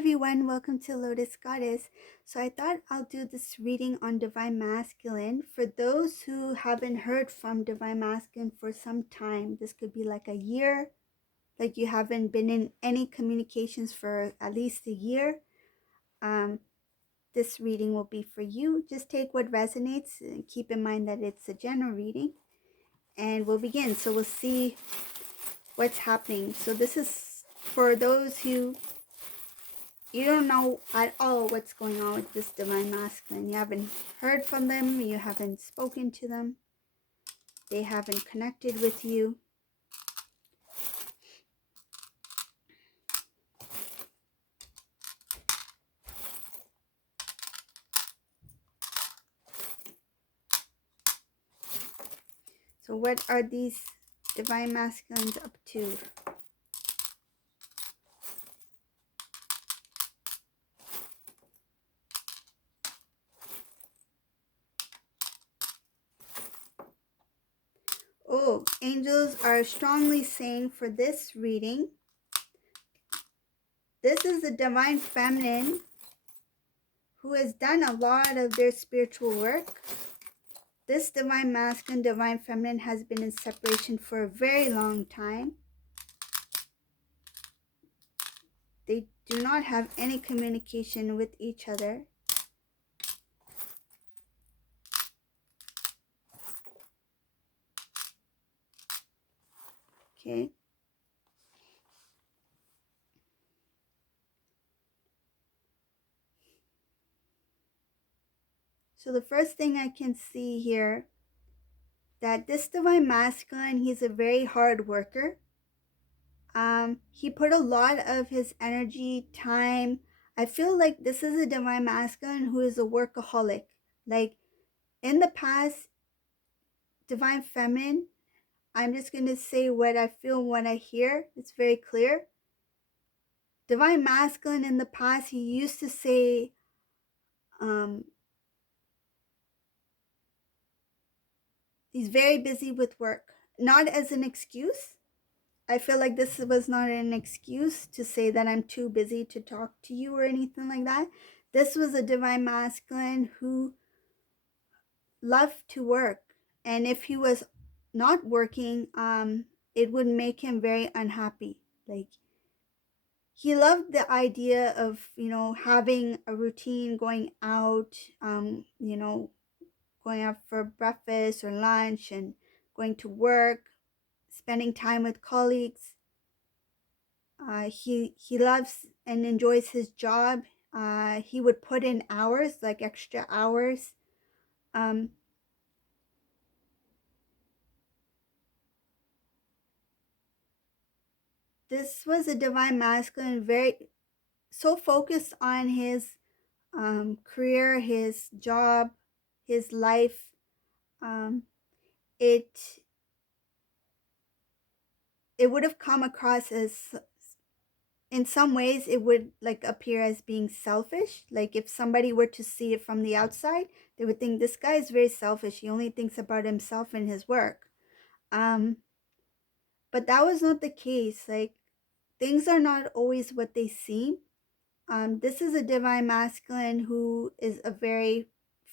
everyone, welcome to Lotus Goddess. So I thought I'll do this reading on Divine Masculine. For those who haven't heard from Divine Masculine for some time, this could be like a year, like you haven't been in any communications for at least a year. This reading will be for you. Just take what resonates and keep in mind that it's a general reading. And we'll begin. So we'll see what's happening. So this is for those who you don't know at all what's going on with this Divine Masculine. You haven't heard from them. You haven't spoken to them. They haven't connected with you. So what are these Divine Masculines up to? Oh, angels are strongly saying for this reading, this is a Divine Feminine who has done a lot of their spiritual work. This Divine Masculine, Divine Feminine has been in separation for a very long time. They do not have any communication with each other. Okay. So the first thing I can see here, that this Divine Masculine, he's a very hard worker. He put a lot of his energy, time. I feel like this is a Divine Masculine who is a workaholic. Like in the past, Divine Feminine, I'm just going to say what I feel, what I hear. It's very clear. Divine Masculine in the past, he used to say, he's very busy with work. Not as an excuse. I feel like this was not an excuse to say that I'm too busy to talk to you or anything like that. This was a Divine Masculine who loved to work. And if he was not working, it would make him very unhappy. Like, he loved the idea of, having a routine, going out, going out for breakfast or lunch and going to work, spending time with colleagues. He loves and enjoys his job. He would put in hours, like extra hours. This was a Divine Masculine, very so focused on his career, his job, his life. It would have come across as, in some ways it would like appear as being selfish. Like if somebody were to see it from the outside, they would think this guy is very selfish. He only thinks about himself and his work. But that was not the case. Like, things are not always what they seem. This is a Divine Masculine who is a very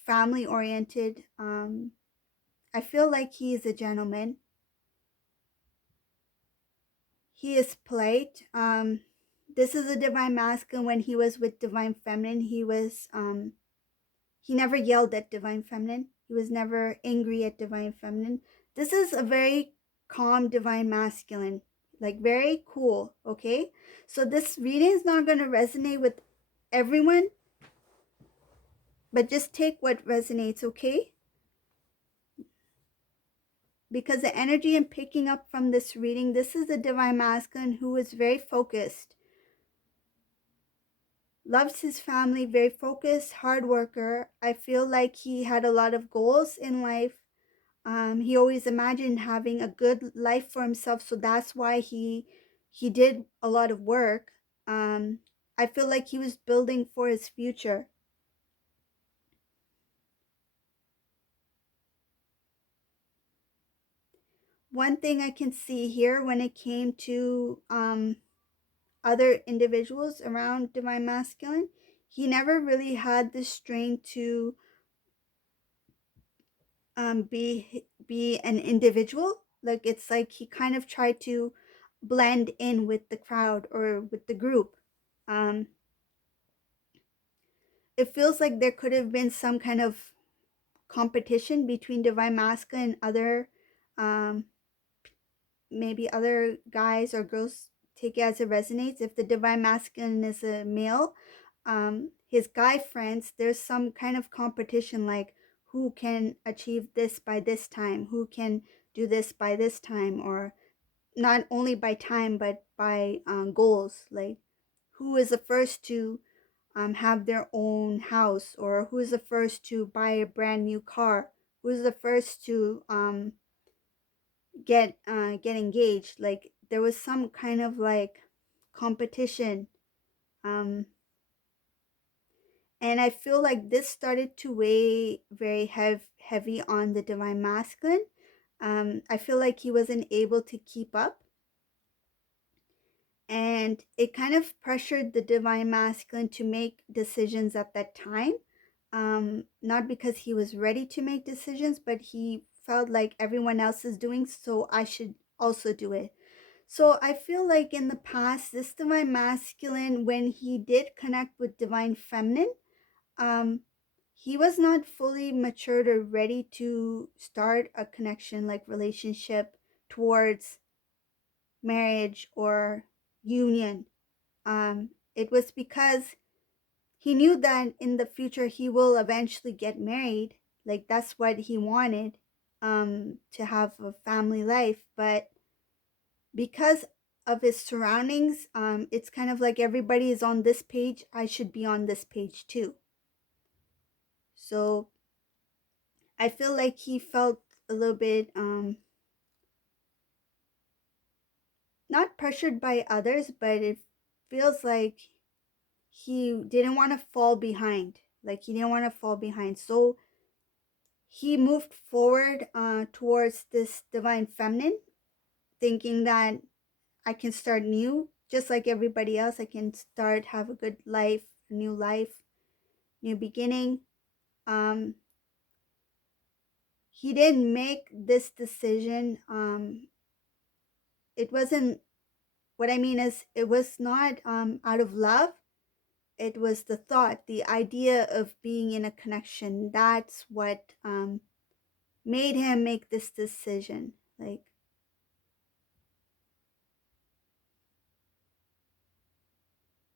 family oriented. I feel like he is a gentleman. He is polite. This is a Divine Masculine. When he was with Divine Feminine, he never yelled at Divine Feminine. He was never angry at Divine Feminine. This is a very calm Divine Masculine, like very cool, okay? So this reading is not going to resonate with everyone, but just take what resonates, okay? Because the energy I'm picking up from this reading, this is a Divine Masculine who is very focused, loves his family, very focused, hard worker. I feel like he had a lot of goals in life. He always imagined having a good life for himself, so that's why he did a lot of work. I feel like he was building for his future. One thing I can see here when it came to other individuals around divine masculine, he never really had the strength to be an individual. Like it's like he kind of tried to blend in with the crowd or with the group. Um, it feels like there could have been some kind of competition between divine masculine and other um, maybe other guys or girls, take it as it resonates. If the divine masculine is a male, his guy friends, there's some kind of competition, like who can achieve this by this time, who can do this by this time, or not only by time but by goals, like who is the first to have their own house, or who is the first to buy a brand new car, who is the first to get engaged. Like there was some kind of like competition, um and I feel like this started to weigh very heavy on the divine masculine. I feel like he wasn't able to keep up, and it kind of pressured the divine masculine to make decisions at that time, not because he was ready to make decisions, but he felt like everyone else is doing, so I should also do it. So I feel like in the past, this divine masculine, when he did connect with divine feminine, um, he was not fully matured or ready to start a connection, like relationship towards marriage or union. It was because he knew that in the future he will eventually get married. Like that's what he wanted, to have a family life. But because of his surroundings, it's kind of like everybody is on this page, I should be on this page too. So I feel like he felt a little bit not pressured by others, but it feels like he didn't want to fall behind. Like he didn't want to fall behind. So he moved forward towards this divine feminine, thinking that I can start new, just like everybody else. I can start, have a good life, a new life, new beginning. Um, he didn't make this decision. It wasn't, what I mean is, it was not out of love. It was the thought, the idea of being in a connection. That's what made him make this decision. Like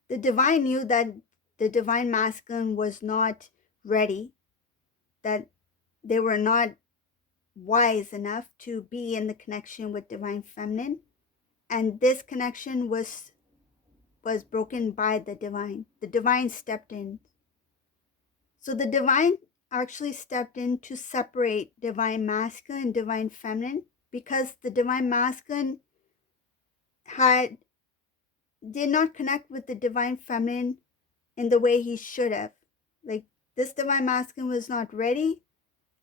the divine knew that the divine masculine was not ready, that they were not wise enough to be in the connection with divine feminine, and this connection was broken by the divine. The divine stepped in. So the divine actually stepped in to separate divine masculine and divine feminine, because the divine masculine had did not connect with the divine feminine in the way he should have. Like this divine masculine was not ready,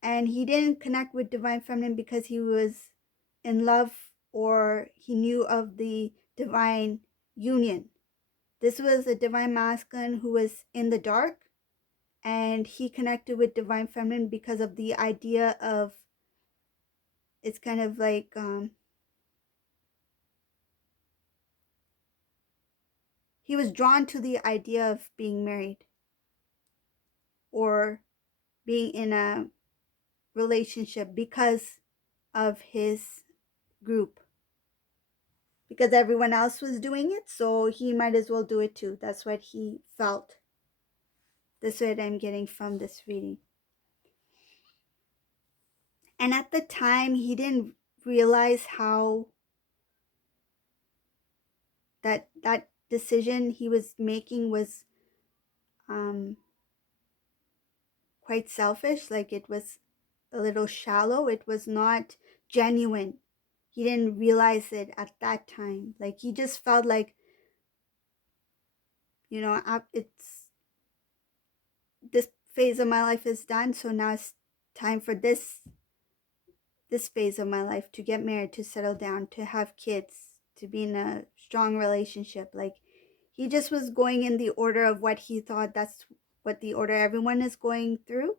and he didn't connect with divine feminine because he was in love or he knew of the divine union. This was a divine masculine who was in the dark, and he connected with divine feminine because of the idea of, it's kind of like he was drawn to the idea of being married or being in a relationship because of his group, because everyone else was doing it, so he might as well do it too. That's what he felt. That's what I'm getting from this reading. And at the time, he didn't realize how that decision he was making was um, quite selfish. Like it was a little shallow. It was not genuine. He didn't realize it at that time. Like he just felt like, it's this phase of my life is done, so now it's time for this phase of my life, to get married, to settle down, to have kids, to be in a strong relationship. Like He just was going in the order of what he thought that's what the order everyone is going through.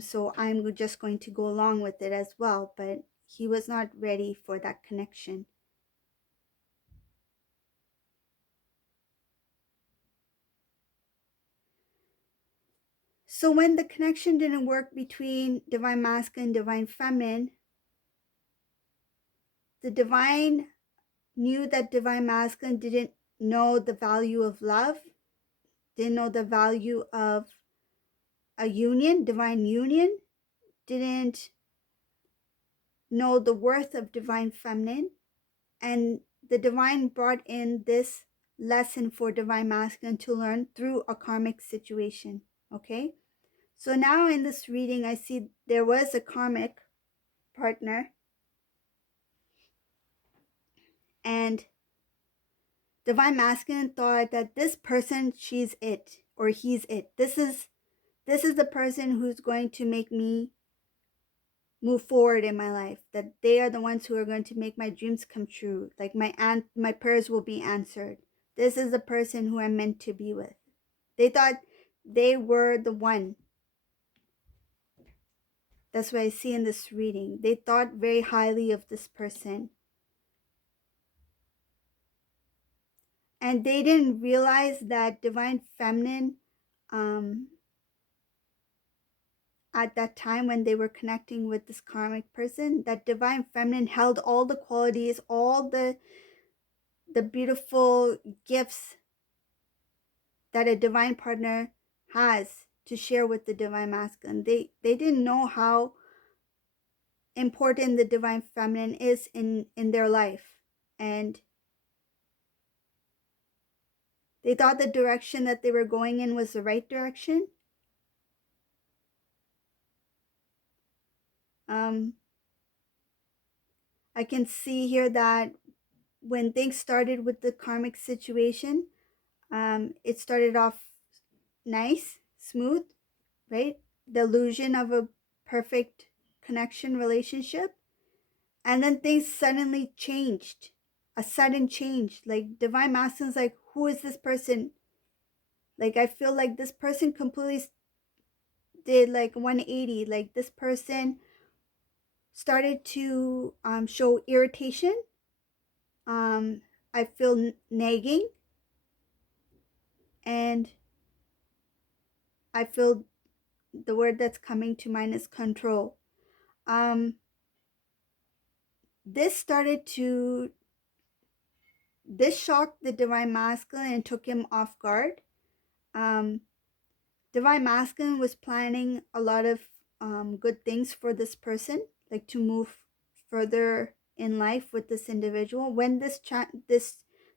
So I'm just going to go along with it as well. But he was not ready for that connection. So when the connection didn't work between divine masculine and divine feminine, the divine knew that divine masculine didn't know the value of love, didn't know the value of a union, divine union, didn't know the worth of divine feminine. And the divine brought in this lesson for divine masculine to learn through a karmic situation. Okay. So now in this reading, I see there was a karmic partner, and divine masculine thought that this person, she's it, or he's it. This is the person who's going to make me move forward in my life, that they are the ones who are going to make my dreams come true, like my prayers will be answered. This is the person who I'm meant to be with. They thought they were the one. That's what I see in this reading. They thought very highly of this person, and they didn't realize that divine feminine, um at that time when they were connecting with this karmic person, that divine feminine held all the qualities, all the beautiful gifts that a divine partner has to share with the divine masculine. They didn't know how important the divine feminine is in their life, and they thought the direction that they were going in was the right direction. um I can see here that when things started with the karmic situation, it started off nice, smooth, right? The illusion of a perfect connection relationship. And then things suddenly changed. A sudden change. Like divine masculine's like, who is this person? Like I feel like this person completely did like 180. Like this person started to show irritation. I feel nagging, and I feel the word that's coming to mind is control. Um, this started to this shocked the divine masculine and took him off guard. Um, divine masculine was planning a lot of good things for this person, like to move further in life with this individual. When this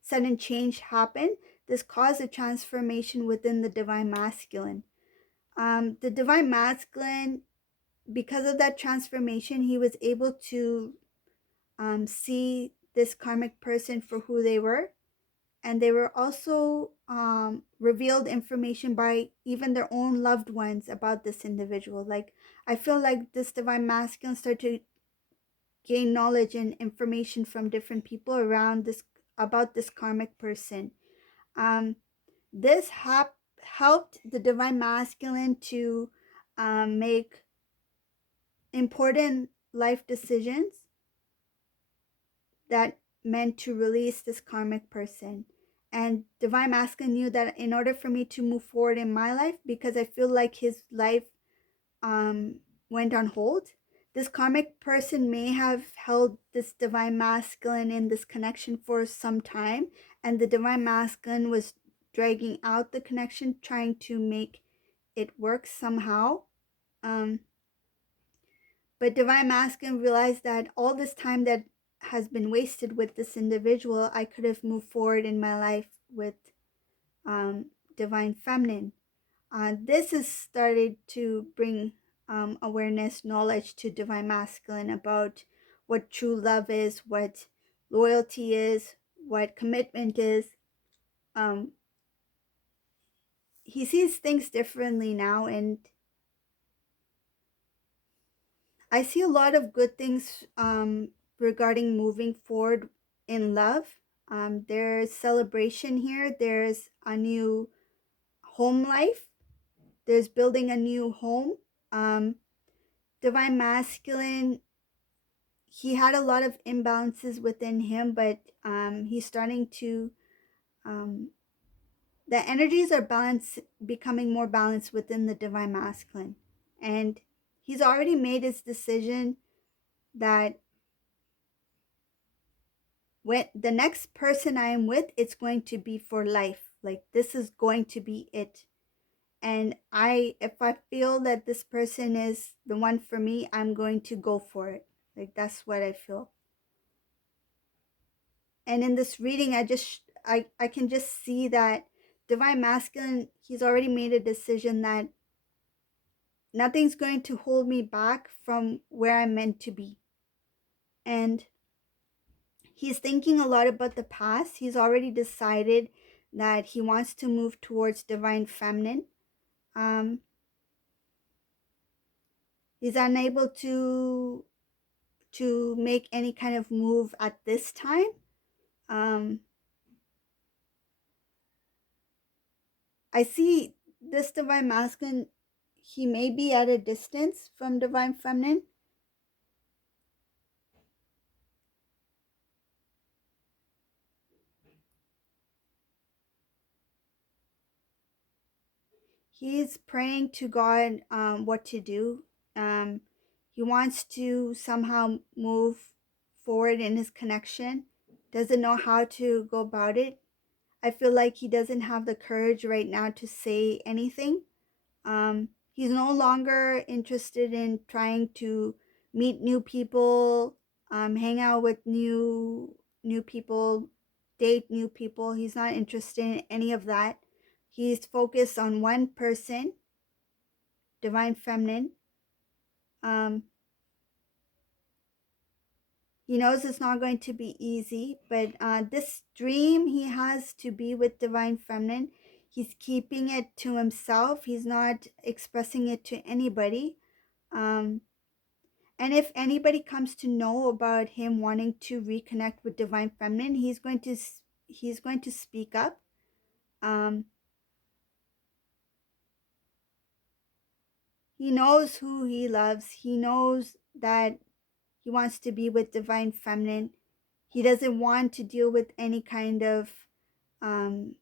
sudden change happened, this caused a transformation within the divine masculine. The divine masculine, because of that transformation, he was able to see this karmic person for who they were, and they were also revealed information by even their own loved ones about this individual. Like I feel like this divine masculine started to gain knowledge and information from different people around this about this karmic person. um, this helped the divine masculine to make important life decisions that meant to release this karmic person. And divine masculine knew that in order for me to move forward in my life, because I feel like his life um went on hold, this karmic person may have held this divine masculine in this connection for some time, and the divine masculine was dragging out the connection, trying to make it work somehow. um but divine masculine realized that all this time that has been wasted with this individual, I could have moved forward in my life with divine feminine. This has started to bring awareness, knowledge to divine masculine about what true love is, what loyalty is, what commitment is. Um, he sees things differently now, and I see a lot of good things regarding moving forward in love. There's celebration here. There's a new home life. There's building a new home. Um, Divine Masculine, he had a lot of imbalances within him, but he's starting to, um, the energies are balanced, becoming more balanced within the Divine Masculine. And he's already made his decision that when the next person I am with, it's going to be for life. Like, this is going to be it. And if I feel that this person is the one for me, I'm going to go for it. Like, that's what I feel. And in this reading, I can just see that Divine Masculine, he's already made a decision that nothing's going to hold me back from where I'm meant to be. And he's thinking a lot about the past. He's already decided that he wants to move towards Divine Feminine. He's unable to make any kind of move at this time. I see this Divine Masculine, he may be at a distance from Divine Feminine. He's praying to God what to do. He wants to somehow move forward in his connection, doesn't know how to go about it. I feel like he doesn't have the courage right now to say anything. He's no longer interested in trying to meet new people, hang out with new people, date new people. He's not interested in any of that. He's focused on one person, Divine Feminine. Um, he knows it's not going to be easy, but this dream he has to be with Divine Feminine, he's keeping it to himself. He's not expressing it to anybody. Um, And if anybody comes to know about him wanting to reconnect with Divine Feminine, he's going to speak up. Um, he knows who he loves. He knows that he wants to be with Divine Feminine. He doesn't want to deal with any kind of. Um,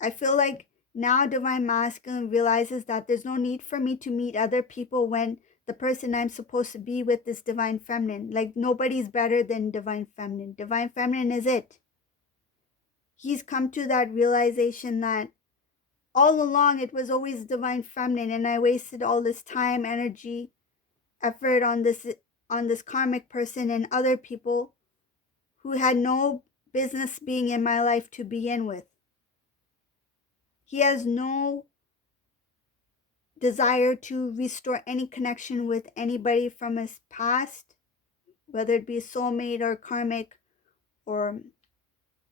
I feel like now Divine Masculine realizes that there's no need for me to meet other people when the person I'm supposed to be with is Divine Feminine. Like, nobody's better than Divine Feminine. Divine Feminine is it. He's come to that realization that all along it was always Divine Feminine, and I wasted all this time, energy, effort on this karmic person and other people who had no business being in my life to begin with. He has no desire to restore any connection with anybody from his past, whether it be soulmate or karmic or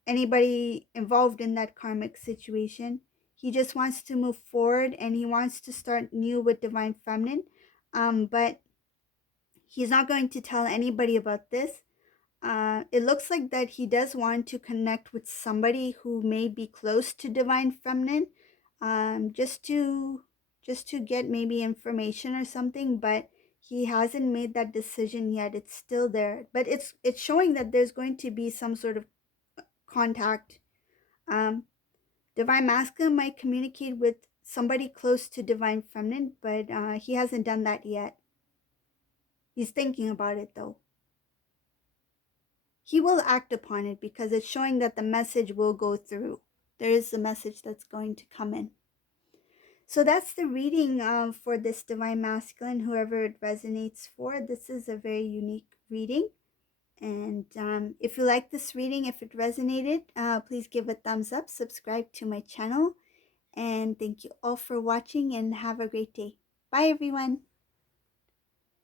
anybody involved in that karmic situation. He just wants to move forward and he wants to start new with Divine Feminine. But he's not going to tell anybody about this. It looks like that he does want to connect with somebody who may be close to Divine Feminine, just to get maybe information or something. But he hasn't made that decision yet. It's still there, but it's showing that there's going to be some sort of contact. Um, Divine Masculine might communicate with somebody close to Divine Feminine, but he hasn't done that yet. He's thinking about it though. He will act upon it because it's showing that the message will go through. There is a message that's going to come in. So that's the reading for this Divine Masculine, whoever it resonates for. This is a very unique reading. And if you like this reading, if it resonated, please give a thumbs up, subscribe to my channel. And thank you all for watching and have a great day. Bye, everyone.